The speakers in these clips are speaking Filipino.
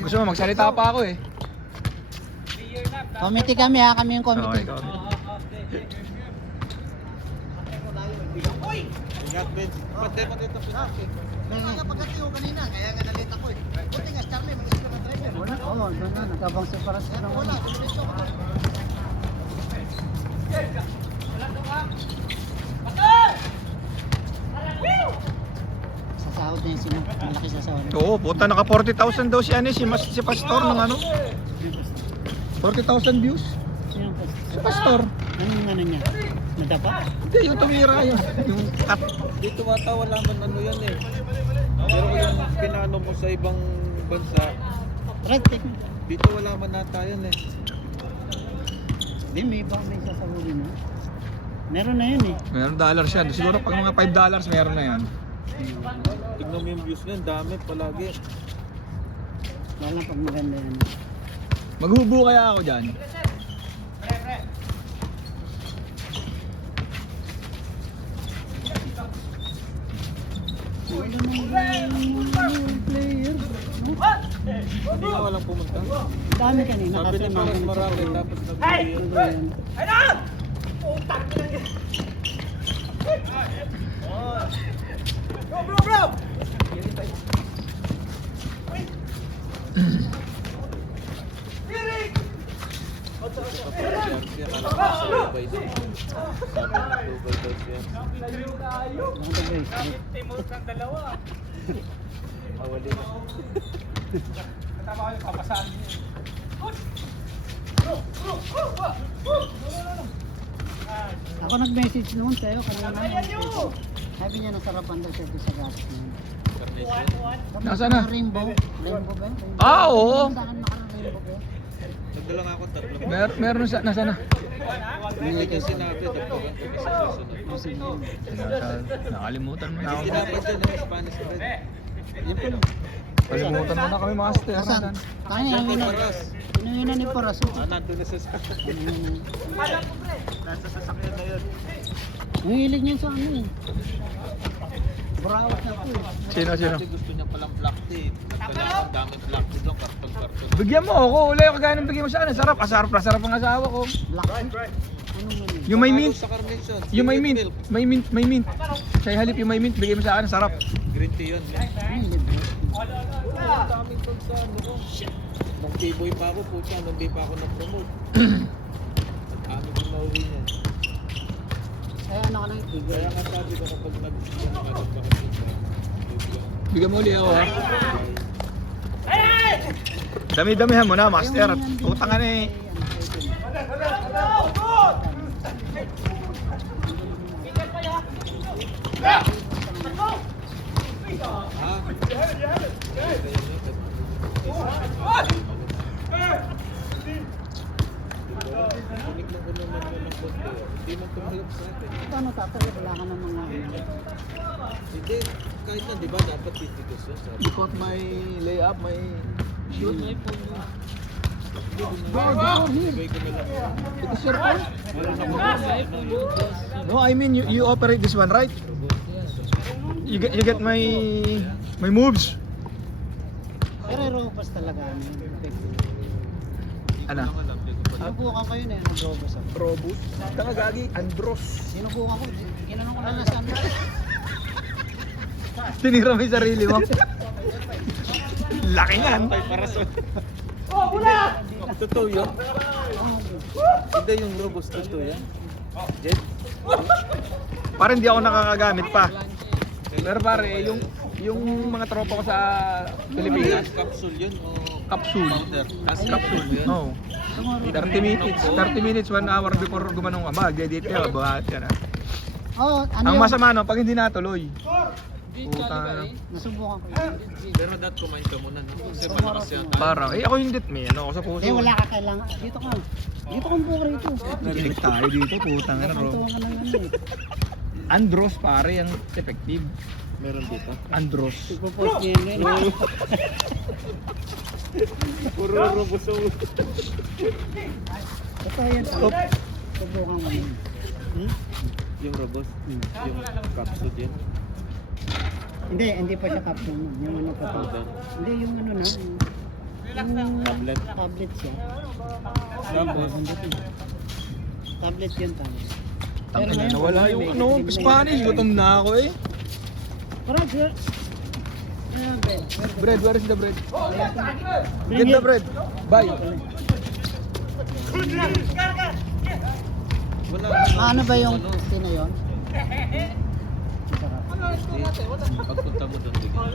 Gusto mo magsalita pa ako eh. Committee kami ha, kami yung committee. Okay, ikaw. Ingat, Ben. Pati mo dito pinaki. Kaya pagkati ko kanina, kaya nga nalit ako eh. Buti nga, Charlie, mag-isip na driver. Wala, oo, doon na, nagkabang separasyon. Wala, dumiretso ako. Sasahod na yung sino, malaki sasahod. Oo, puta naka 40,000 daw si ano si Pastor ng ano. 40,000 views. Sino pa? Si Pastor. Anong ano niya? Nadapa? Hindi, yung tumira yun. Yung cut. Dito ata wala man ano yan eh. Pero yung pinano mo sa ibang bansa, Right, take me. dito wala man ata yan eh. Hindi, may ibang may sasahurin na. Meron na yun eh. Meron dollars yan. Siguro pag mga $5 meron na yan. Tignan mo yung views niyan, dami palagi. Lalo pag maganda yan. Maghubo kaya ako dyan. Player. Hindi nga walang pumunta. Dami kanina Sabi kasi ni Parang marami tapos nag-video. Ako nag-message noon sa'yo kanina. Sabi niya nasarapan daw siya doon sa gas niya. Nasaan na? Rainbow. Rainbow ba? Rainbow. Ah, oo. Saan naka-rainbow ba? Nagdala nga ako tatlo. Meron sa nasa na? Hindi niya sinabi, dagdagan ko kasi susunod. Nakalimutan mo na ako. Tinapad dyan ng Spanish bread. Yan po. Kalimutan mo na kami, master. Saan? Kaya Diyan kay yung Paras. inuwinan ni Poras. Nandun na sa sasakyan. Nasa sasakyan na yun. Ang hilig niya sa ano eh. Burawat na po eh. Sino? Kasi gusto niya palang black tea. Nagdala ang daming black tea doon, karton-karton. Bigyan mo ako. Uli ako kagaya ng bigyan mo sa akin. Sarap. Sarap na sarap ang asawa ko. Black tea. Anong ano? Yung may mint. Sa Carnation. Yung may Secret mint. milk. May mint. Sa halip yung may mint. Bigyan mo sa akin. Sarap. Green tea yun. Ay, libre. Ang daming doon sa ano ko. Nung T-boy pa ako, puta, nung di pa ako na-promote. Ang amin yung nauwi niya. Kaya ano ka lang itigil. Kaya nga sabi ko kapag nag-nagpakasyon ka, Bigyan mo uli ako ha. Dami-damihan mo na, master. Utang ka na eh. Hindi man tumalap sa atin. Paano tatawag? Wala ka ng mga Hindi, kahit na di ba dapat titigos yun. You caught my layup, my shoot. Ibigay ko na lang. It is your phone? Meron ako. No, I mean you operate this one, right? You get my moves. Pero robust talaga. Ano? Sinubukan ko yun eh. Robust ako. Robust. Tanga gagi, Andros. Sinubukan ko. Ginanong ko na nasa ano. Tinira mo yung sarili mo. Laki yan. Parasol. Oh, wala! Totoo yun? Hindi yung robust, totoo yan. Jet? Parang hindi ako nakakagamit pa. Pero pare, yung mga tropa ko sa Pilipinas, Capsule yun o capsule. powder? Capsule. No. 30 minutes. 30 minutes, 1 hour before gumanong ka. Mag-edit ka, buhat ka na. Oo, ano Ang yun? masama no, pag hindi natuloy. Puta. Nasubukan ko yun. Pero dat kumain ka muna, no? Kasi malakas yan. Parang, ako hindi, may ano ako sa puso. Eh, wala ka kailangan. Dito ka. Dito kang buka rito. Narinig tayo dito, putang ina bro. Nakantuwa ka ng ano eh. Andros pare, ang effective. Meron dito. Andros. Ipopost niya yun eh. Puro robust ang Totoo yan. Subukan mo yun. yung robust, yung capsule din. Hindi pa siya capsule. Yung ano pa to. Hindi, yung ano na. Tablet. Tablet siya. Tapos, Tablet yun, tablet. Tangin na, nawala yung ano, Spanish. Gutom na ako eh. Parang sir. Ayan, Ben. Bread, where is the bread? Get the bread. Bye. wala. Ano ba yung sino yun? Pagpunta mo doon, bigyan.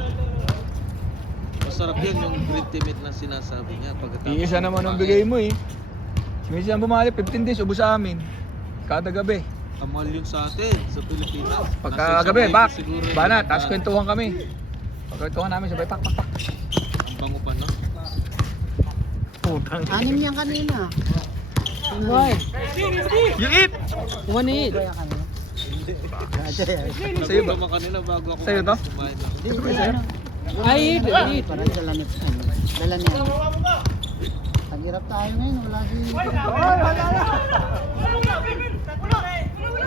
Masarap yun yung green tea meat na sinasabi niya. Iisa naman ang bigay mo eh. Minsan bumali, 15 days, ubos sa amin. Kada gabi. Kamal yun sa atin, sa Pilipinas. Pagka Nasa gabi, isang back. libo siguro yung Banat, pinaka- tapos kwentuhan kami. Pagkwentuhan namin, sabay pak. Ang bango pa, no? Putang. Anim yan kanina. Boy. You eat! One eat. Boy kanina. Sa'yo ba? Nagpunta kanila bago ako Sa'yo to? kumain na. Ito ba sa'yo? Ay, eat. Parang dala niya. Dala niya. Paghirap tayo ngayon, wala si...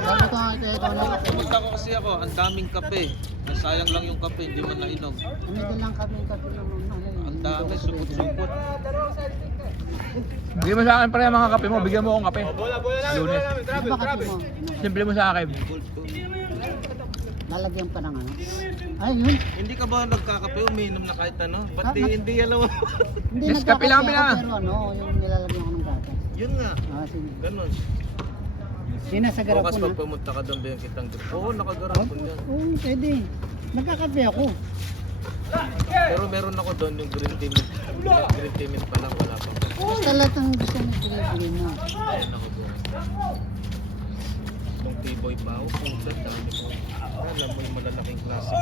Sabi ko nga ito, wala ka. Pumunta ko kasi ako, ang daming kape. Nasayang lang yung kape, hindi man nainom. Ano dalang kami kape ng Ang dami, supot-supot. Bigyan mo sa akin pare mga kape mo, bigyan mo akong kape. Lunes. Ano ba kape mo? Simple mo sa akin. Gold ko. Lalagyan pa ng ano? Ay, yun. Hindi ka ba nagkakape, umiinom na kahit ano? Ba't Ah, hindi alam mo? Hindi Yes, kape lang nagkakape pina. ako, pero ano, yung nilalagyan ko ng gatas. Yun nga, Ah, sige. ganun. Sina sa Bukas garapon pag ha? pumunta ka doon, bigyan kitang green. Oo, nakagarapon yan. Oo, pwede. Nagkakape ako. Pero meron ako doon yung green tea milk. Green tea milk pa lang, wala pang. Basta lahat ng gusto mo, sige mo. Ayan ako doon. Nung T-boy pa ako, puta, dami ko. Alam mo yung malalaking klase.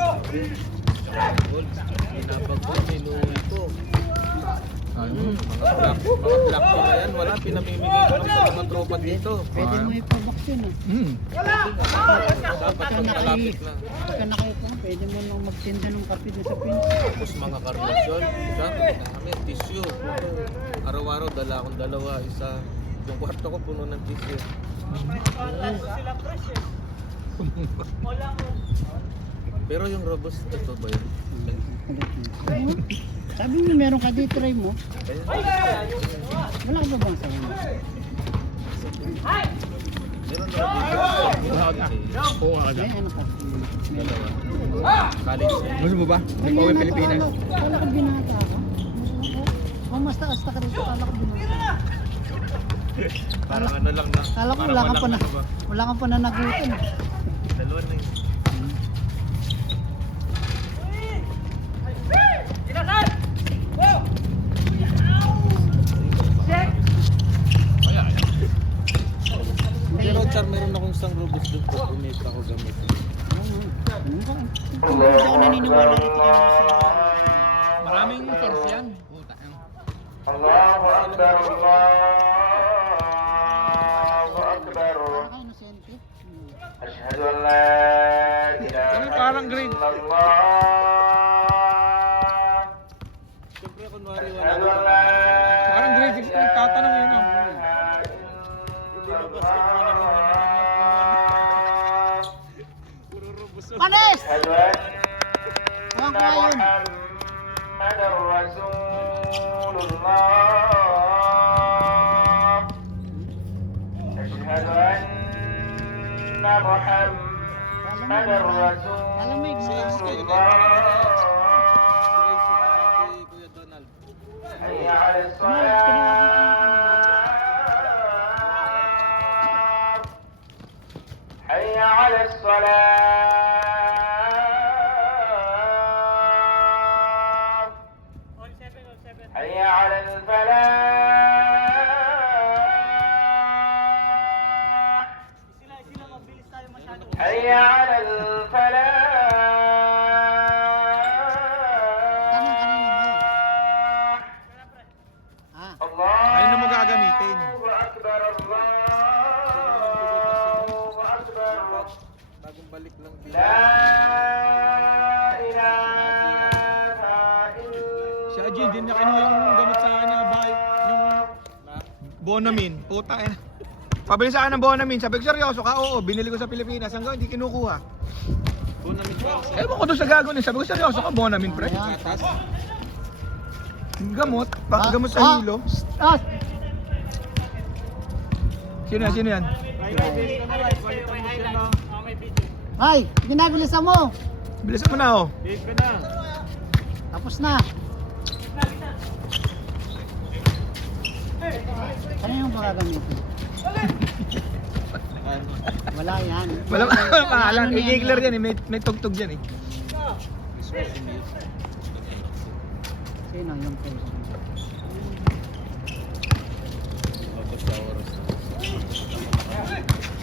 Gold, hinapag ko, minuwi ko. Mga black ko na yan, wala, pinamimigay ko lang sa mga tropa dito. Pwede mo ipabaksin ah. Dapat pag malapit na. Pagka nakayo pwede mo nang magtinda ng kape doon sa pin. Tapos mga karnasyon, isa, kami, tissue. Araw-araw, dala akong dalawa, isa. Yung kwarto ko puno ng tissue. Pero yung robust, ito ba yun? Sabi mo meron ka di try mo. Wala ka ba bang sabi mo? Meron na dito. May ano ka? Dalawa. College na. Gusto mo ba? May pauwi Pilipinas. Wala ka binata ako. Kung mas taas ka rito, kala ko binata. Parang ano lang na. Kala ko parang wala ka pa na. walang ano ba? Wala ka pa na nagutan. Dalawa na yun. Pero Char, meron akong isang robust doon po. Umita ko gamit. Hindi ako naniniwala rito kay Marcel. Maraming source yan. Puta. Para kayo inosente. Ano parang grade? Siyempre, kunwari wala na. Parang grade 6 nagtatanong yun. ah. Hindi na basta kung ano puro robust. Panis! Huwag ko ngayon. Alam mo, Sales ignorant. kayo kay Kuya Donald. حي على الصلاة حي على الفلاح حي على الفلاح Ah, Ayun na mo gagamitin. الله أكبر الله أكبر Bagong balik lang dito. لا إله Si إلا Ajay, din niya kinuha yung gamot sa akin na bahay. Yung Na? Bonamin. Puta eh. Pabili sa akin ng Bonamin. Sabi ko, seryoso ka? Oo, binili ko sa Pilipinas. Hanggang hindi kinukuha. Doon namin para sa Ewan ko doon sa gago niya. Sabi ko, seryoso ka? Bonamin, pre. ayan. gatas. Gamot? Gamot sa hilo? Ah! Sino yan? Sino yan? Ay, ginabilisan mo. Bilisan mo na oh. Tapos na. Ano yung mga gamitin? Wala yan. Wala pa pangalan. Ano yan I-gigler yan? yan eh. May tugtog yan eh. Sino yung pwede?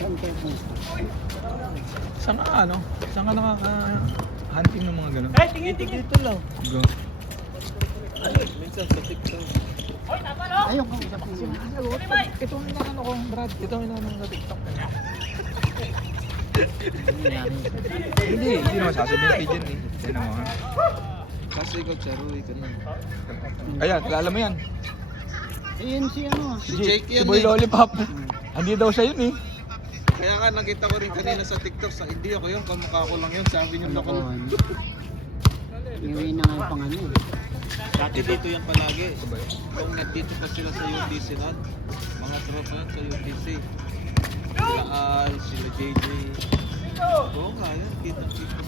Yung pwede. Saan ka ano? Saan ka nakaka-hunting ng mga gano'n? Dito lang. Go. Minsan sa TikTok. Ayun kung usap niyo. Ito ang inaano ko, Brad. Ito ang inaano ko sa TikTok. Hindi naman sasabihin kay Jen eh. Yan ang mga. Kasi ikaw, Charoy ka na. Ayan, kilala mo yan. Ayun si ano. Si Jake Si yan Boy eh. Lollipop. Hindi daw siya yun eh. Kaya nga nakita ko rin kanina sa TikTok, hindi ako yun, kamukha ko lang yun, sabi niyo Ano na ko? ko. Iwi na nga yung pangano. Dati dito yan palagi. Kung nandito pa sila sa UTC nad, mga tropa yan sa UTC. Sila Al, sila JJ. Oo nga yan, kita-kita.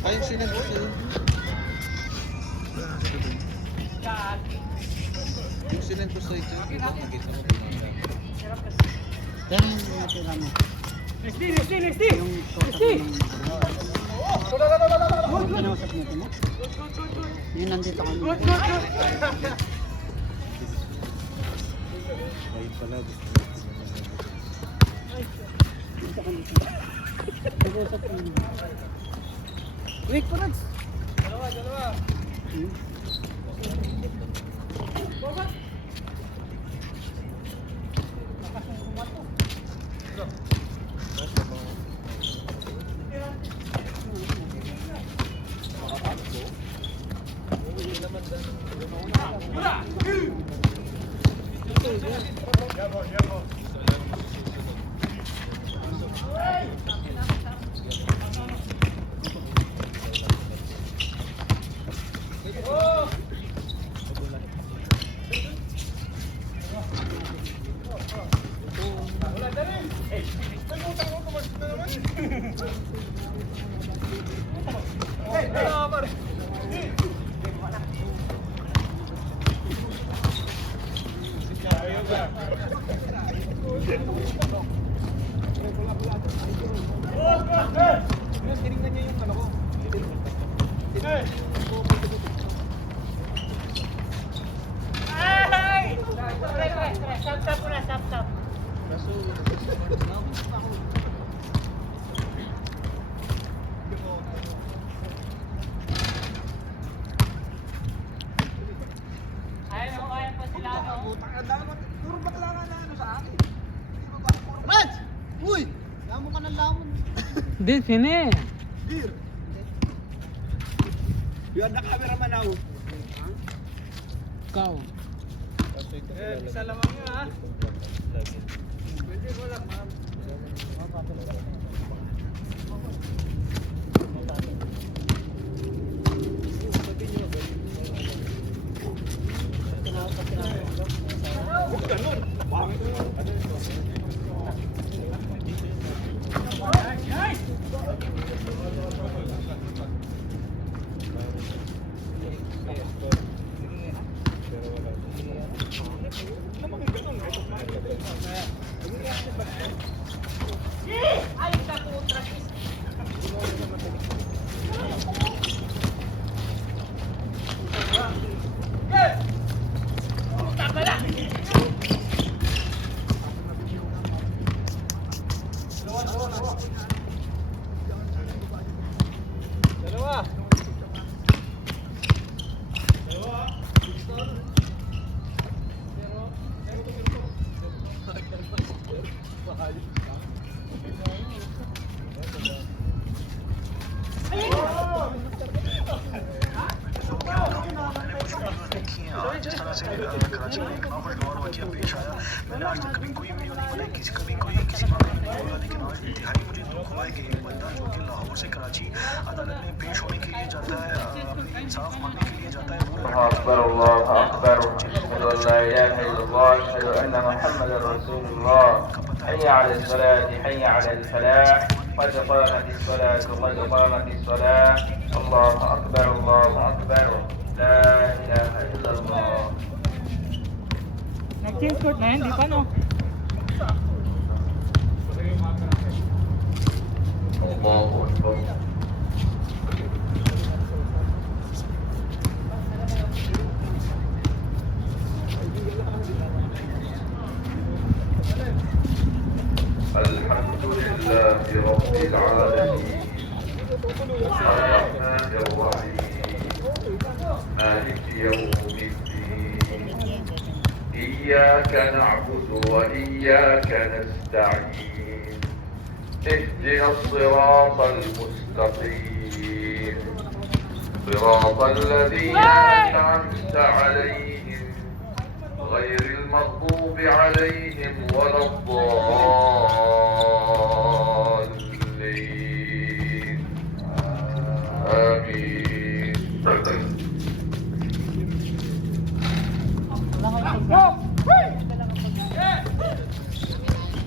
Ayun sila ko sa'yo. Yung sinend ko sa'yo, di ba? Nakita mo pinaka. Pero yung natira mo. Yung kausap mo. Yung kinausap nito mo. Yung nandito kami. Ayun pala, gusto mo Dito kami. Nag-usap kami. Wait, Parag. Hmm? Tinignan niya yung ano ko. Parag! Uy! Lamo ka ng lamon. Hindi, sini. Yun na cameraman ako. Ikaw. Isa lamang yun ha. Ay, sa putra. तरह से कराची में एक नाखुशगवार वाक़या पेश आया। मैंने आज तक कभी कोई वीडियो नहीं बनाई, कभी कोई किसी मामले में नहीं बोला, लेकिन आज इंतहाई मुझे दुख हुआ है कि एक बंदा जो कि लाहौर से कराची अदालत में पेश होने के लिए जाता है, अपने इंसाफ मांगने के लिए जाता है, वो الله أكبر الله أكبر أشهد أن لا إله إلا الله أشهد أن محمدا رسول الله حي على الصلاة حي على الفلاح قد قامت الصلاة قد قامت الصلاة الله أكبر لا إله إلا الله. Nag-change court na yun, di pa no? الله أكبر. الحمد لله رب العالمين الرحمن الرحيم مالك يوم الدين إياك نعبد وإياك نستعين اهدنا الصراط المستقيم صراط الذين أنعمت عليهم غير المغضوب عليهم ولا الضالين آمين.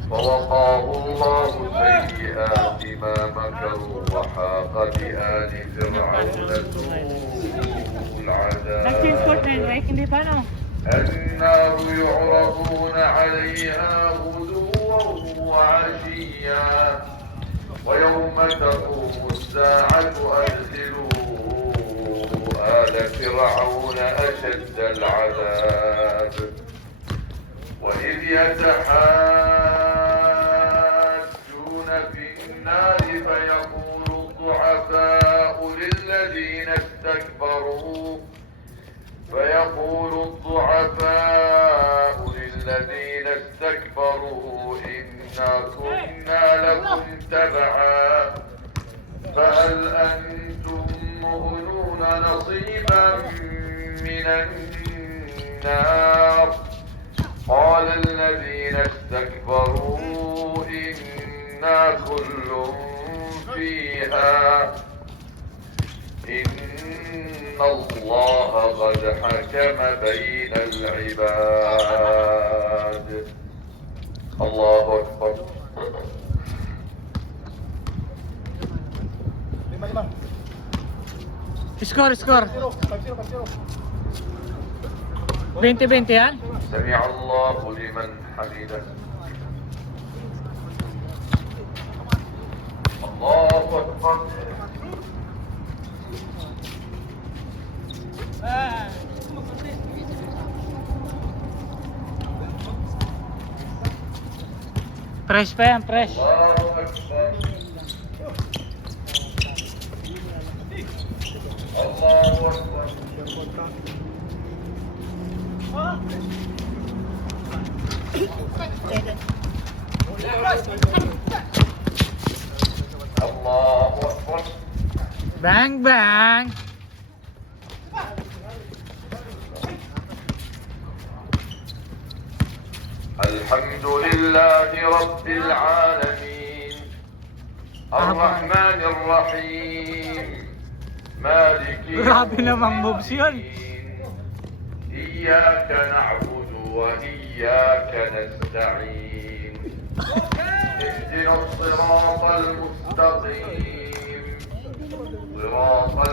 فوقاه الله سيئات ما مكروا وحاق بآل فرعون سوء Nag-change court na yun, العذاب. Rick, hindi pa no? النار يعرضون عليها غدوا وعشيا ويوم تقوم الساعة أدخلوا آل فرعون أشد العذاب وإذ يتحاجون في النار فيقول الضعفاء للذين استكبروا إنا كنا لكم تبعا فهل أنتم مغنون نصيبا من النار قال الذين استكبروا إنا كل فيها إن الله قد حكم بين العباد. الله أكبر. Score. 20-20 yan? سمع الله لمن حمده. الله أكبر. Fresh pa yan, fresh. الله أكبر. الله أكبر. الله أكبر. Bang, bang! الحمد لله رب العالمين الرحمن الرحيم مالك يوم Grabe namang moves yun. الدين إياك نعبد وإياك نستعين اهدنا الصراط المستقيم صراط